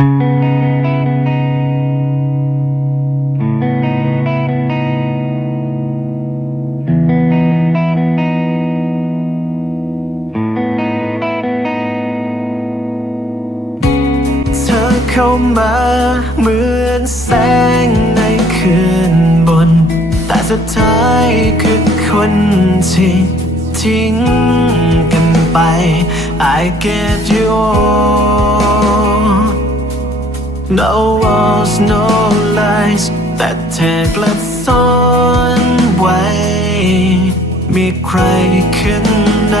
เธอเข้ามาเหมือนแสงในคืนบน แต่สุดท้ายคือคนที่ทิ้งกันไป I get you No walls no lies แต่เธอกลับซ่อนไว้ มีใครข้างใน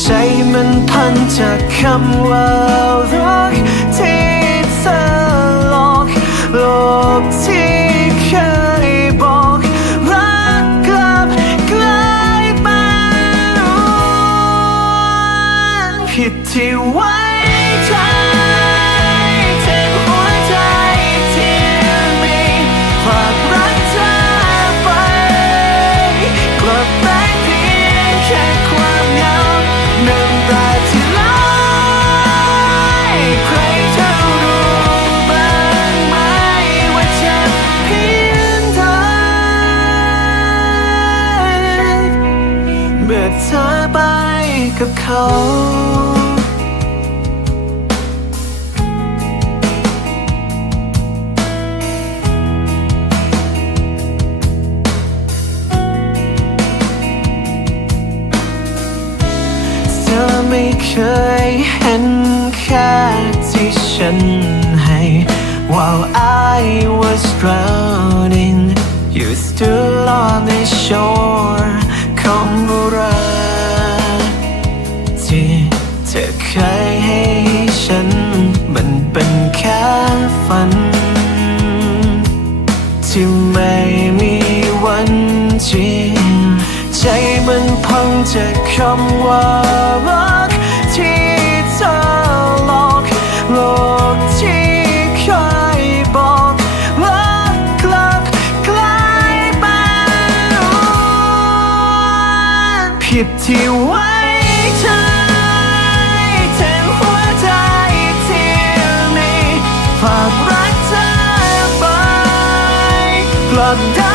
ใจมันพันจากคำว่ารัก เธอไปกับเขาเธอไม่เคยเห็นแค่ที่ฉัน เป็นแค่ฝัน ที่ไม่มีวันจริง ใจมันพังจากคำว่ารักที่เธอหลอกโลกที่เคยบอกรักกลับกลายเป็นผิดที่ไว้ใจแกลั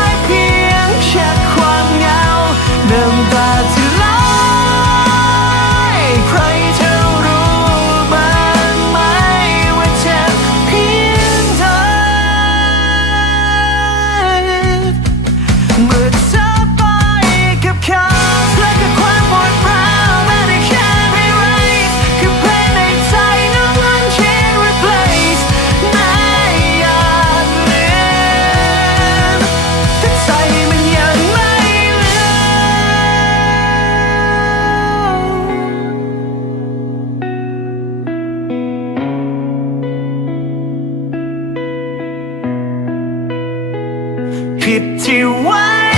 ผิดที่ไว้